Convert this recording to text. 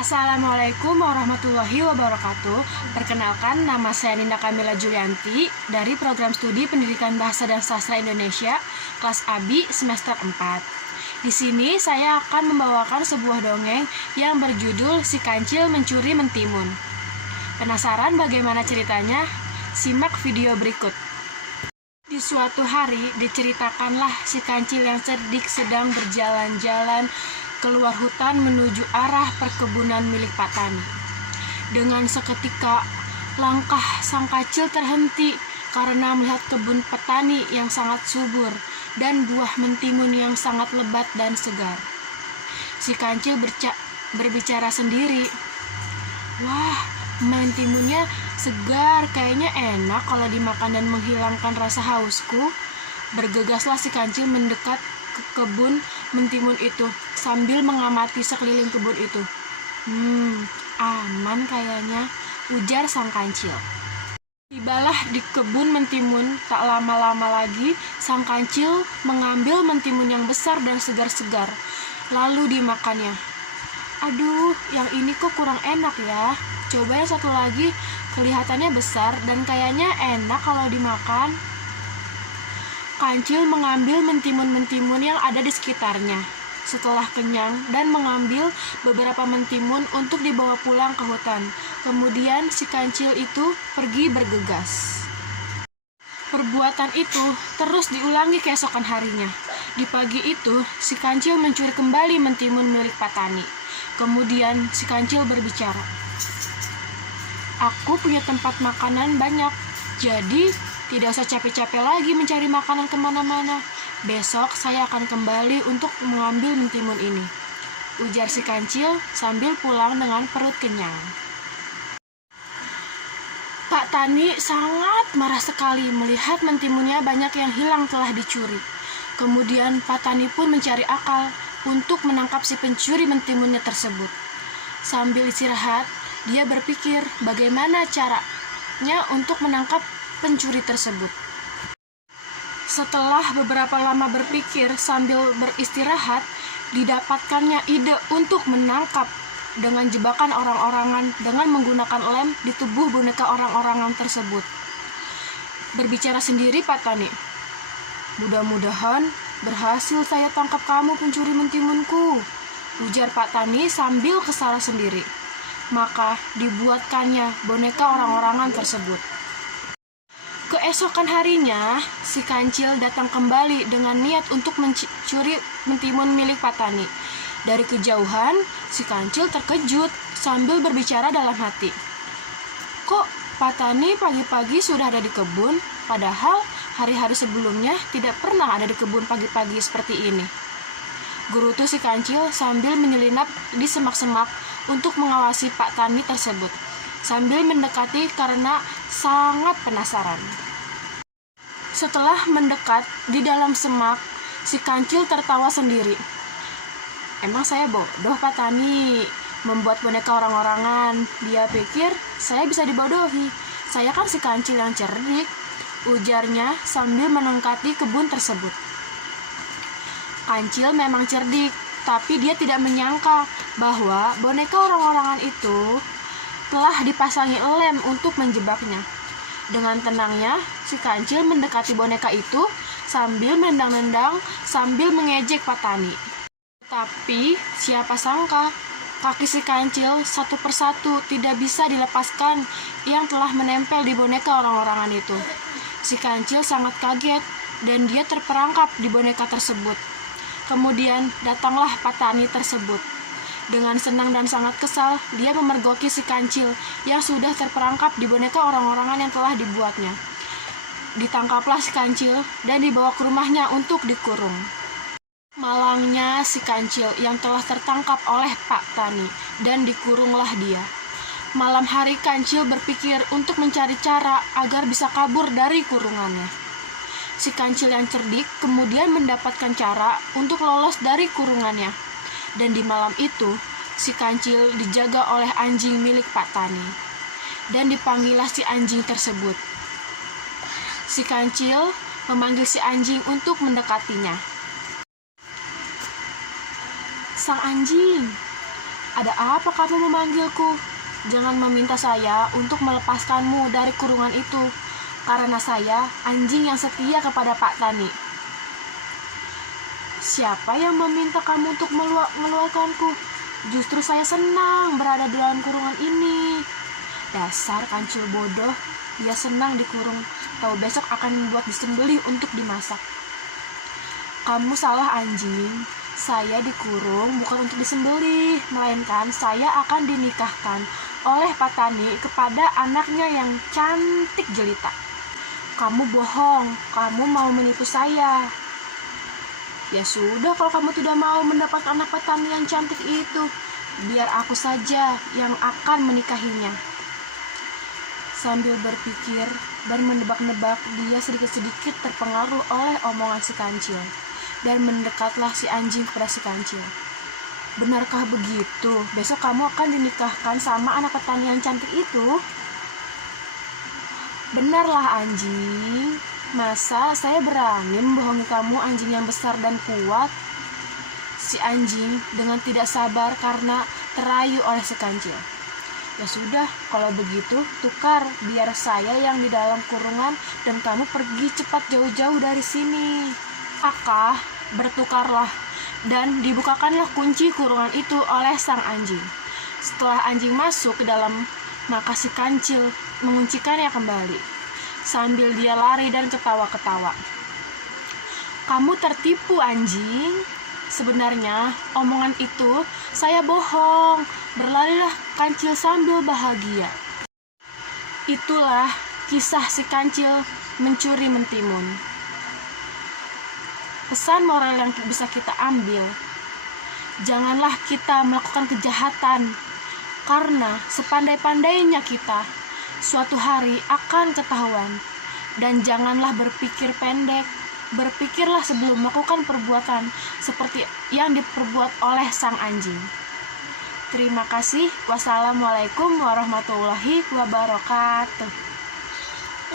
Assalamualaikum warahmatullahi wabarakatuh. Perkenalkan, nama saya Ninda Kamila Julianti dari Program Studi Pendidikan Bahasa dan Sastra Indonesia kelas ABI semester 4. Di sini saya akan membawakan sebuah dongeng yang berjudul Si Kancil Mencuri Mentimun. Penasaran bagaimana ceritanya? Simak video berikut. Di suatu hari diceritakanlah si kancil yang cerdik sedang berjalan-jalan keluar hutan menuju arah perkebunan milik Patani. Dengan seketika langkah sang kancil terhenti karena melihat kebun petani yang sangat subur dan buah mentimun yang sangat lebat dan segar. Si kancil berbicara sendiri, "Wah, mentimunnya segar, kayaknya enak kalau dimakan dan menghilangkan rasa hausku." Bergegaslah si kancil mendekat ke kebun mentimun itu sambil mengamati sekeliling kebun itu. Aman kayaknya, ujar sang kancil. Tibalah di kebun mentimun, tak lama-lama lagi sang kancil mengambil mentimun yang besar dan segar-segar, lalu dimakannya. "Aduh, yang ini kok kurang enak ya. Coba yang satu lagi, kelihatannya besar dan kayaknya enak kalau dimakan." Kancil mengambil mentimun-mentimun yang ada di sekitarnya. Setelah kenyang dan mengambil beberapa mentimun untuk dibawa pulang ke hutan. Kemudian si kancil itu pergi bergegas. Perbuatan itu terus diulangi keesokan harinya. Di pagi itu, si kancil mencuri kembali mentimun milik Patani. Kemudian si kancil berbicara, "Aku punya tempat makanan banyak, jadi tidak usah capek-capek lagi mencari makanan kemana-mana. Besok saya akan kembali untuk mengambil mentimun ini," ujar si kancil sambil pulang dengan perut kenyang. Pak Tani sangat marah sekali melihat mentimunnya banyak yang hilang telah dicuri. Kemudian Pak Tani pun mencari akal untuk menangkap si pencuri mentimunnya tersebut. Sambil istirahat, dia berpikir bagaimana caranya untuk menangkap pencuri tersebut. Setelah beberapa lama berpikir sambil beristirahat, didapatkannya ide untuk menangkap dengan jebakan orang-orangan dengan menggunakan lem di tubuh boneka orang-orangan tersebut. Berbicara sendiri Pak Tani, "Mudah-mudahan berhasil saya tangkap kamu pencuri mentimunku," ujar Pak Tani sambil kesal sendiri. Maka dibuatkannya boneka orang-orangan tersebut. Keesokan harinya, si kancil datang kembali dengan niat untuk mencuri mentimun milik Patani. Dari kejauhan, si kancil terkejut sambil berbicara dalam hati, "Kok Patani pagi-pagi sudah ada di kebun, padahal hari-hari sebelumnya tidak pernah ada di kebun pagi-pagi seperti ini?" Gerutu si kancil sambil menyelinap di semak-semak untuk mengawasi Pak Tani tersebut, sambil mendekati karena sangat penasaran. Setelah mendekat di dalam semak, si kancil tertawa sendiri. "Emang saya bodoh Pak Tani membuat boneka orang-orangan. Dia pikir saya bisa dibodohi. Saya kan si kancil yang cerdik," ujarnya sambil mendekati kebun tersebut. Kancil memang cerdik, tapi dia tidak menyangka bahwa boneka orang-orangan itu telah dipasangi lem untuk menjebaknya. Dengan tenangnya, si kancil mendekati boneka itu sambil menendang-nendang sambil mengejek Pak Tani. Tapi siapa sangka, kaki si kancil satu persatu tidak bisa dilepaskan yang telah menempel di boneka orang-orangan itu. Si kancil sangat kaget dan dia terperangkap di boneka tersebut. Kemudian datanglah Pak Tani tersebut. Dengan senang dan sangat kesal, dia memergoki si kancil yang sudah terperangkap di boneka orang-orangan yang telah dibuatnya. Ditangkaplah si kancil dan dibawa ke rumahnya untuk dikurung. Malangnya si kancil yang telah tertangkap oleh Pak Tani dan dikurunglah dia. Malam hari kancil berpikir untuk mencari cara agar bisa kabur dari kurungannya. Si kancil yang cerdik kemudian mendapatkan cara untuk lolos dari kurungannya. Dan di malam itu, si kancil dijaga oleh anjing milik Pak Tani. Dan dipanggillah si anjing tersebut. Si kancil memanggil si anjing untuk mendekatinya. "Sang anjing, Ada apa kamu memanggilku? Jangan meminta saya untuk melepaskanmu dari kurungan itu, karena saya anjing yang setia kepada Pak Tani. Siapa yang meminta kamu untuk mengeluarkanku? Justru saya senang berada di dalam kurungan ini. Dasar kancil bodoh, dia senang dikurung, tahu besok akan membuat disembelih untuk dimasak. Kamu salah anjing, saya dikurung bukan untuk disembelih, melainkan saya akan dinikahkan oleh Pak Tani kepada anaknya yang cantik jelita. Kamu bohong, kamu mau menipu saya. Ya sudah, kalau kamu tidak mau mendapat anak Pak Tani yang cantik itu, biar aku saja yang akan menikahinya. Sambil berpikir dan menebak-nebak, dia sedikit-sedikit terpengaruh oleh omongan si kancil. Dan mendekatlah si anjing kepada si kancil. Benarkah begitu? Besok kamu akan dinikahkan sama anak petani yang cantik itu? Benarlah anjing. Masa saya berani membohongi kamu, anjing yang besar dan kuat? Si anjing dengan tidak sabar karena terayu oleh si kancil. Ya sudah, kalau begitu tukar, biar saya yang di dalam kurungan dan kamu pergi cepat jauh-jauh dari sini. Maka bertukarlah dan dibukakanlah kunci kurungan itu oleh sang anjing. Setelah anjing masuk ke dalam, maka si kancil menguncikannya kembali sambil dia lari dan ketawa-ketawa. Kamu tertipu anjing. Sebenarnya omongan itu saya bohong. Berlarilah kancil sambil bahagia. Itulah kisah si kancil mencuri mentimun. Pesan moral yang bisa kita ambil, janganlah kita melakukan kejahatan, karena sepandai-pandainya kita, suatu hari akan ketahuan. Dan janganlah berpikir pendek, berpikirlah sebelum melakukan perbuatan seperti yang diperbuat oleh sang anjing. Terima kasih. Wassalamualaikum warahmatullahi wabarakatuh.